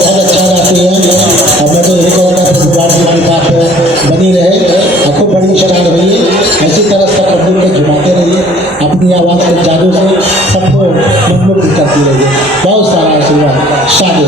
बहुत अच्छा गाती है और मैं तो यही कहूँगा कि भगवान की कृपा पे बनी रहे और खूब बड़ी स्टार रही है। इसी तरह सब पब्लिक को झुमाते रहिए, अपनी आवाज़ के जादू से सबको मनमुग्ध करती रहिए। बहुत सारा आशीर्वाद शादी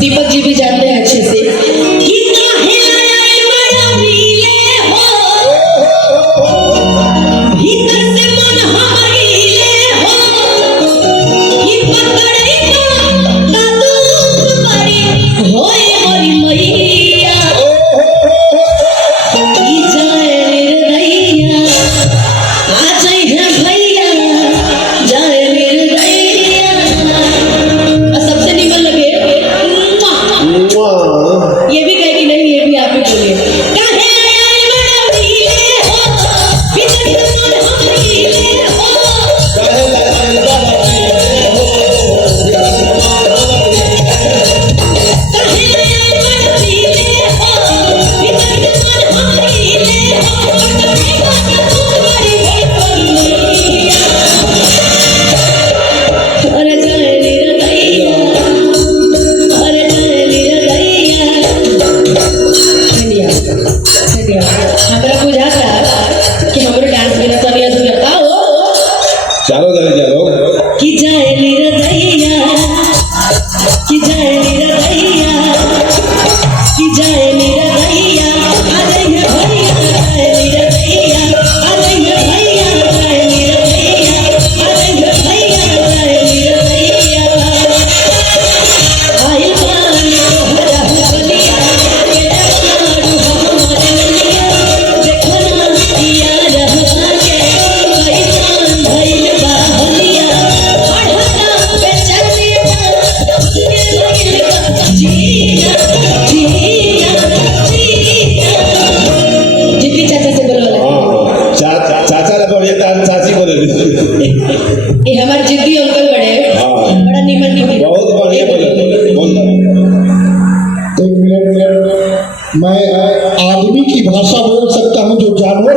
दीपक जी भी जानते हैं अच्छे से। चलो जल्दी चलो कि जाए निरदैया कि जाए निरदैया कि जाए निरदैया आ जाइए भैया जाए निरदैया आ जाइए भैया जाए निरदैया आ जाइए भैया जाए निरदैया आई पानी तोहरा बलिया तेरा नाडू हमारे लिया देखो ना किया रहवा के कैसान भइल बा होलिया बढ़ता पे चले जितनी चाचा से बोलो चाचा लगा चाची को दे ये हमारे जिद्दी अंकल बड़े बड़ा निमन निमन बहुत बढ़िया बोले एक मिनट मैं आदमी की भाषा बोल सकता हूँ, जो जानवर